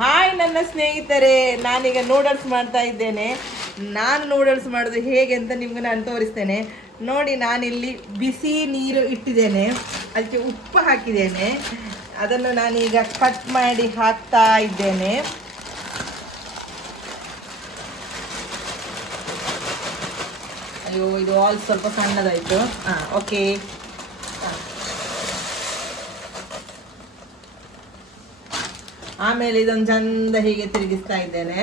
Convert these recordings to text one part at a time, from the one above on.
Hi ನನ್ನ ಸ್ನೇಹಿತರೆ, ನಾನೀಗ ನೂಡಲ್ಸ್ ಮಾಡ್ತಾ ಇದ್ದೇನೆ. ನಾನು ನೂಡಲ್ಸ್ ಮಾಡೋದು ಹೇಗೆ ಅಂತ ನಿಮ್ಗೆ ನಾನು ತೋರಿಸ್ತೇನೆ ನೋಡಿ. ನಾನಿಲ್ಲಿ ಬಿಸಿ ನೀರು ಇಟ್ಟಿದ್ದೇನೆ, ಅದಕ್ಕೆ ಉಪ್ಪು ಹಾಕಿದ್ದೇನೆ. ಅದನ್ನು ನಾನೀಗ ಕಟ್ ಮಾಡಿ ಹಾಕ್ತಾ ಇದ್ದೇನೆ. ಅಯ್ಯೋ, ಇದು ಆಲ್ ಸ್ವಲ್ಪ ಸಣ್ಣದಾಯಿತು. ಓಕೆ. ಆಮೇಲೆ ಇದೊಂದು ಚಂದ ಹೀಗೆ ತಿರುಗಿಸ್ತಾ ಇದ್ದೇನೆ.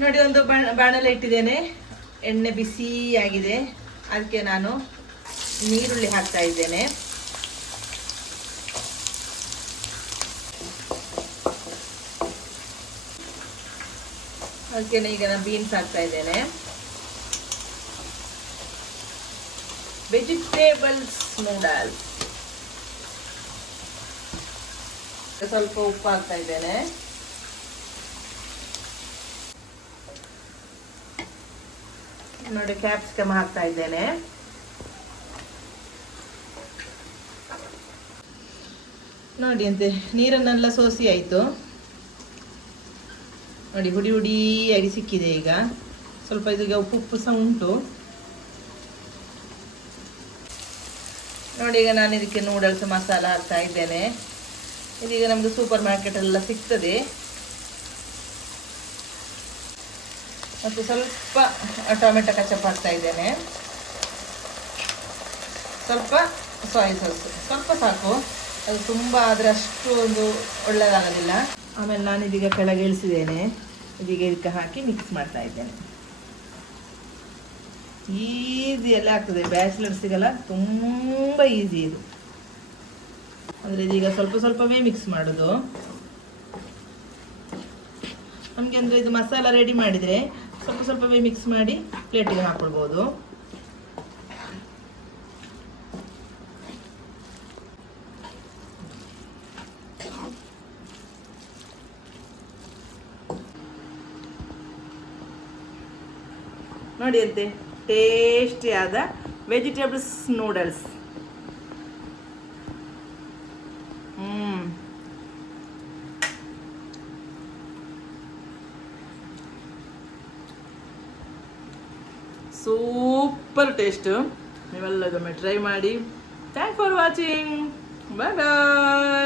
ನೋಡಿ, ಒಂದು ಬಾಣಲೆ ಇಟ್ಟಿದ್ದೇನೆ, ಎಣ್ಣೆ ಬಿಸಿ ಆಗಿದೆ. ಅದಕ್ಕೆ ನಾನು ನೀರುಳ್ಳಿ ಹಾಕ್ತಾ ಇದ್ದೇನೆ. ಅದಕ್ಕೆ ಈಗ ನಾನು ಬೀನ್ಸ್ ಹಾಕ್ತಾ ಇದ್ದೇನೆ. Vegetables noodles. ಸ್ವಲ್ಪ ಉಪ್ಪು ಹಾಕ್ತಾ ಇದ್ದೇನೆ. ನೋಡಿ, ಕ್ಯಾಪ್ಸಿಕಮ್ ಹಾಕ್ತಾ ಇದ್ದೇನೆ. ನೋಡಿ ಅಂತೆ ನೀರನ್ನೆಲ್ಲ ಸೋಸಿ ಆಯಿತು. ನೋಡಿ, ಹುಡಿ ಹುಡಿಯಾಗಿ ಸಿಕ್ಕಿದೆ. ಈಗ ಸ್ವಲ್ಪ ಇದೀಗ ಉಪ್ಪು ಸಹ ಉಂಟು. ನೋಡಿ, ಈಗ ನಾನು ಇದಕ್ಕೆ ನೂಡಲ್ಸ್ ಮಸಾಲ ಹಾಕ್ತಾ ಇದ್ದೇನೆ. ಇದೀಗ ನಮ್ಮದು ಸೂಪರ್ ಮಾರ್ಕೆಟ್ ಎಲ್ಲ ಸಿಗ್ತದೆ. ಮತ್ತು ಸ್ವಲ್ಪ ಟೊಮೆಟೊ ಕಚಪ್ ಹಾಕ್ತಾ ಇದ್ದೇನೆ. ಸ್ವಲ್ಪ ಸೋಯಾ ಸಾಸ್, ಸ್ವಲ್ಪ ಸಾಕು, ಅದು ತುಂಬ ಆದರೆ ಅಷ್ಟು ಒಂದು ಒಳ್ಳೆಯದಾಗೋದಿಲ್ಲ. ಆಮೇಲೆ ನಾನು ಇದೀಗ ಕೆಳಗೆ ಇಳಿಸಿದ್ದೇನೆ. ಇದೀಗ ಇದಕ್ಕೆ ಹಾಕಿ ಮಿಕ್ಸ್ ಮಾಡ್ತಾ ಇದ್ದೇನೆ. ಈಸಿ ಎಲ್ಲ ಆಗ್ತದೆ, ಬ್ಯಾಚುಲರ್ಸಿಗೆಲ್ಲ ತುಂಬ ಈಸಿ ಇದು. ಅಂದರೆ ಇದೀಗ ಸ್ವಲ್ಪ ಸ್ವಲ್ಪವೇ ಮಿಕ್ಸ್ ಮಾಡೋದು ನಮಗೆ. ಅಂದರೆ ಇದು ಮಸಾಲ ರೆಡಿ ಮಾಡಿದರೆ ಸ್ವಲ್ಪ ಸ್ವಲ್ಪವೇ ಮಿಕ್ಸ್ ಮಾಡಿ ಪ್ಲೇಟಿಗೆ ಹಾಕೊಳ್ಬೋದು. ನೋಡಿ ಅಂತೆ ಟೇಸ್ಟಿಯಾದ ವೆಜಿಟೇಬಲ್ಸ್ ನೂಡಲ್ಸ್. Super taste. ನೀವೆಲ್ಲ ಒಮ್ಮೆ ಟ್ರೈ ಮಾಡಿ. Thank for watching. Bye bye.